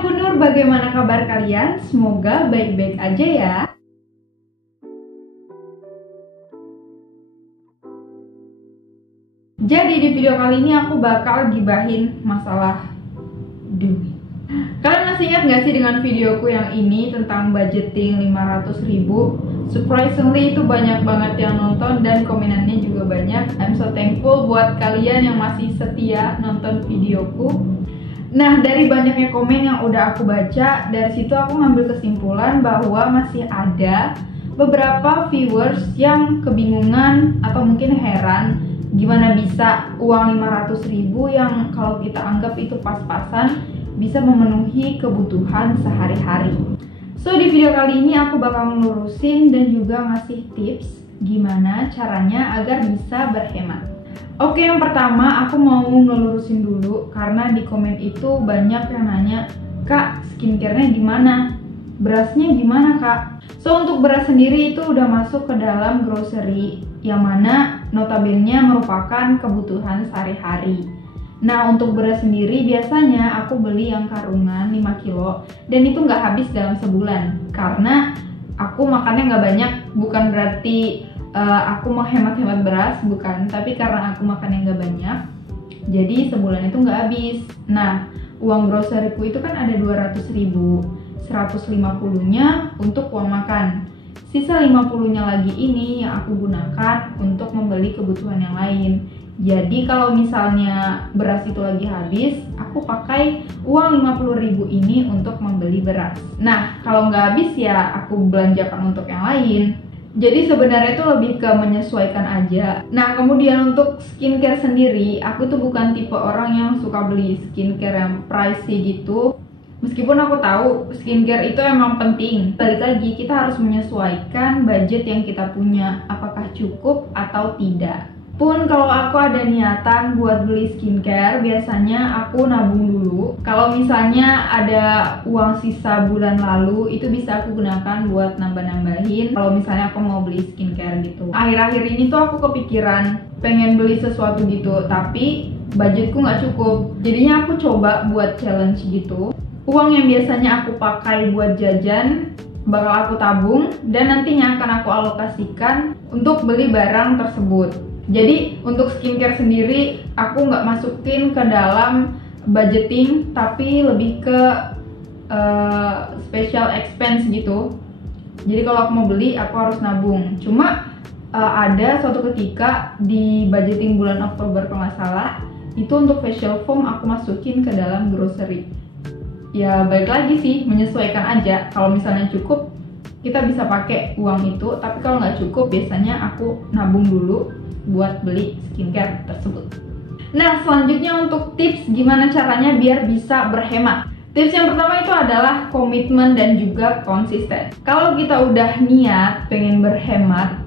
aku Nur, bagaimana kabar kalian? Semoga baik-baik aja ya. Jadi di video kali ini aku bakal gibahin masalah duit. Kalian masih ingat gak sih dengan videoku yang ini tentang budgeting 500.000? Surprisingly itu banyak banget yang nonton dan komenannya juga banyak. I'm so thankful buat kalian yang masih setia nonton videoku. Nah, dari banyaknya komen yang udah aku baca, dari situ aku ngambil kesimpulan bahwa masih ada beberapa viewers yang kebingungan atau mungkin heran gimana bisa uang 500.000 yang kalau kita anggap itu pas-pasan bisa memenuhi kebutuhan sehari-hari. So, di video kali ini aku bakal ngelurusin dan juga ngasih tips gimana caranya agar bisa berhemat. Oke, yang pertama aku mau ngelurusin dulu karena di komen itu banyak yang nanya, "Kak, skincare-nya gimana? Berasnya gimana, Kak?" So, untuk beras sendiri itu udah masuk ke dalam grocery yang mana notabene merupakan kebutuhan sehari-hari. Nah, untuk beras sendiri biasanya aku beli yang karungan 5 kilo dan itu nggak habis dalam sebulan karena aku makannya nggak banyak, bukan berarti aku mau hemat-hemat beras, bukan, tapi karena aku makannya nggak banyak jadi sebulan itu nggak habis. Nah, uang groceryku itu kan ada 200.000, 150-nya untuk uang makan, sisa 50-nya lagi ini yang aku gunakan untuk membeli kebutuhan yang lain. Jadi kalau misalnya beras itu lagi habis, aku pakai uang 50.000 ini untuk membeli beras. Nah, kalau nggak habis ya aku belanjakan untuk yang lain. Jadi sebenarnya itu lebih ke menyesuaikan aja. Nah, kemudian untuk skincare sendiri, aku tuh bukan tipe orang yang suka beli skincare yang pricey gitu. Meskipun aku tahu skincare itu emang penting. Balik lagi, kita harus menyesuaikan budget yang kita punya, apakah cukup atau tidak. Pun kalau aku ada niatan buat beli skincare, biasanya aku nabung dulu. Kalau misalnya ada uang sisa bulan lalu, itu bisa aku gunakan buat nambah-nambahin kalau misalnya aku mau beli skincare gitu. Akhir-akhir ini tuh aku kepikiran pengen beli sesuatu gitu, tapi budgetku nggak cukup. Jadinya aku coba buat challenge gitu. Uang yang biasanya aku pakai buat jajan bakal aku tabung dan nantinya akan aku alokasikan untuk beli barang tersebut. Jadi untuk skincare sendiri aku nggak masukin ke dalam budgeting, tapi lebih ke special expense gitu. Jadi kalau aku mau beli aku harus nabung. Cuma ada suatu ketika di budgeting bulan Oktober kalau nggak salah, itu untuk facial foam aku masukin ke dalam grocery. Ya balik lagi sih, menyesuaikan aja. Kalau misalnya cukup kita bisa pakai uang itu, tapi kalau nggak cukup biasanya aku nabung dulu buat beli skincare tersebut. Nah, selanjutnya untuk tips gimana caranya biar bisa berhemat. Tips yang pertama itu adalah komitmen dan juga konsisten. Kalau kita udah niat pengen berhemat,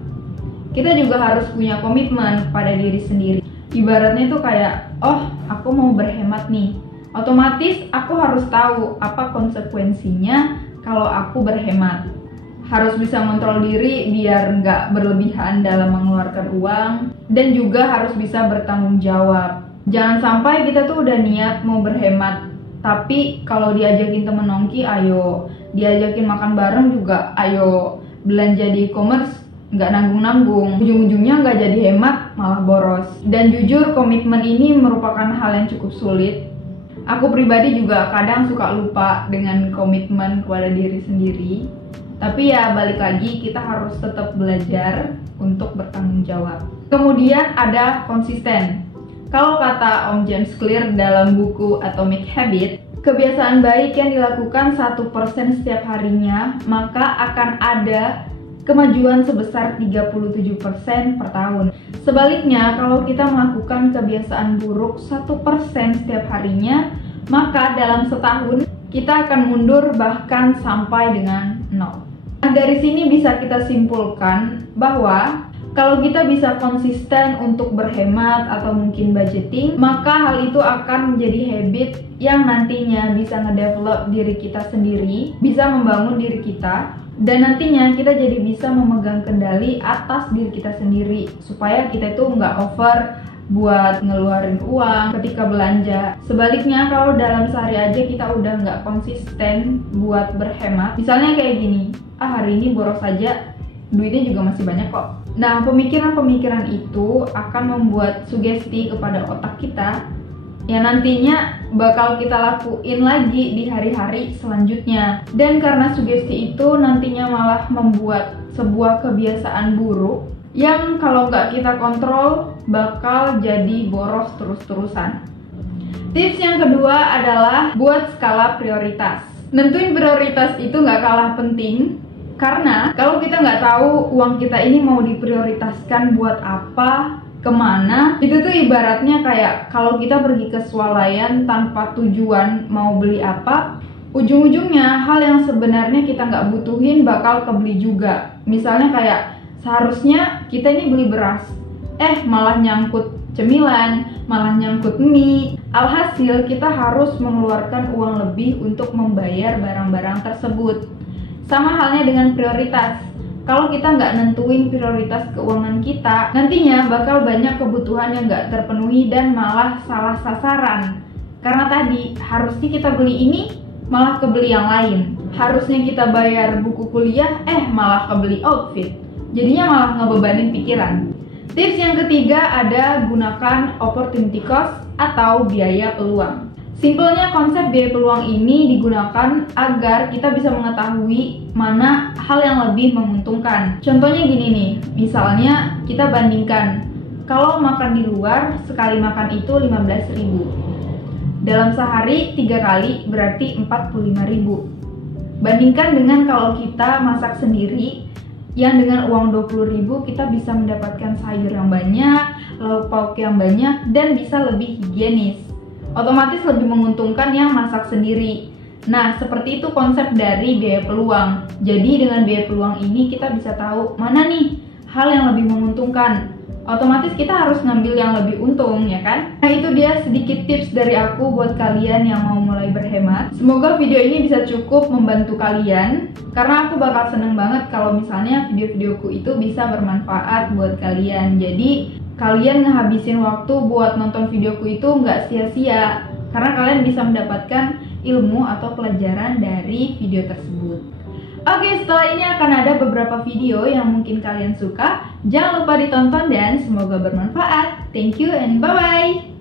kita juga harus punya komitmen pada diri sendiri. Ibaratnya itu kayak, oh aku mau berhemat nih, otomatis aku harus tahu apa konsekuensinya kalau aku berhemat. Harus bisa mengontrol diri biar nggak berlebihan dalam mengeluarkan uang dan juga harus bisa bertanggung jawab. Jangan sampai kita tuh udah niat mau berhemat, tapi kalau diajakin temen nongki ayo, diajakin makan bareng juga ayo, belanja di e-commerce nggak nanggung-nanggung, ujung-ujungnya nggak jadi hemat malah boros. Dan jujur komitmen ini merupakan hal yang cukup sulit. Aku pribadi juga kadang suka lupa dengan komitmen kepada diri sendiri. Tapi ya balik lagi, kita harus tetap belajar untuk bertanggung jawab. Kemudian ada konsisten. Kalau kata Om James Clear dalam buku Atomic Habit, kebiasaan baik yang dilakukan 1% setiap harinya, maka akan ada kemajuan sebesar 37% per tahun. Sebaliknya, kalau kita melakukan kebiasaan buruk 1% setiap harinya, maka dalam setahun kita akan mundur bahkan sampai dengan 0. Nah, dari sini bisa kita simpulkan bahwa kalau kita bisa konsisten untuk berhemat atau mungkin budgeting, maka hal itu akan menjadi habit yang nantinya bisa ngedevelop diri kita sendiri, bisa membangun diri kita, dan nantinya kita jadi bisa memegang kendali atas diri kita sendiri supaya kita itu nggak over buat ngeluarin uang ketika belanja. Sebaliknya kalau dalam sehari aja kita udah nggak konsisten buat berhemat, misalnya kayak gini, hari ini boros saja, duitnya juga masih banyak kok. Nah, pemikiran-pemikiran itu akan membuat sugesti kepada otak kita yang nantinya bakal kita lakuin lagi di hari-hari selanjutnya. Dan karena sugesti itu nantinya malah membuat sebuah kebiasaan buruk yang kalau nggak kita kontrol bakal jadi boros terus-terusan. Tips yang kedua adalah buat skala prioritas. Nentuin prioritas itu nggak kalah penting, karena kalau kita nggak tahu uang kita ini mau diprioritaskan buat apa, kemana, itu tuh ibaratnya kayak kalau kita pergi ke swalayan tanpa tujuan mau beli apa, ujung-ujungnya hal yang sebenarnya kita nggak butuhin bakal kebeli juga. Misalnya kayak seharusnya kita ini beli beras, malah nyangkut cemilan, malah nyangkut mie. Alhasil kita harus mengeluarkan uang lebih untuk membayar barang-barang tersebut. Sama halnya dengan prioritas. Kalau kita nggak nentuin prioritas keuangan kita, nantinya bakal banyak kebutuhan yang nggak terpenuhi dan malah salah sasaran. Karena tadi, harusnya kita beli ini, malah kebeli yang lain. Harusnya kita bayar buku kuliah, malah kebeli outfit. Jadinya malah ngebebanin pikiran. Tips yang ketiga ada gunakan opportunity cost atau biaya peluang. Simpelnya konsep biaya peluang ini digunakan agar kita bisa mengetahui mana hal yang lebih menguntungkan. Contohnya gini nih, misalnya kita bandingkan, kalau makan di luar sekali makan itu 15.000. Dalam sehari 3 kali berarti 45.000. Bandingkan dengan kalau kita masak sendiri yang dengan uang 20.000 kita bisa mendapatkan sayur yang banyak, lauk pauk yang banyak, dan bisa lebih higienis. Otomatis lebih menguntungkan yang masak sendiri. Nah, seperti itu konsep dari biaya peluang. Jadi dengan biaya peluang ini kita bisa tahu mana nih hal yang lebih menguntungkan. Otomatis kita harus ngambil yang lebih untung, ya kan? Nah, itu dia sedikit tips dari aku buat kalian yang mau mulai berhemat. Semoga video ini bisa cukup membantu kalian, karena aku bakal seneng banget kalau misalnya video-videoku itu bisa bermanfaat buat kalian. Jadi kalian ngehabisin waktu buat nonton videoku itu nggak sia-sia, karena kalian bisa mendapatkan ilmu atau pelajaran dari video tersebut. Oke, setelah ini akan ada beberapa video yang mungkin kalian suka. Jangan lupa ditonton dan semoga bermanfaat. Thank you and bye-bye!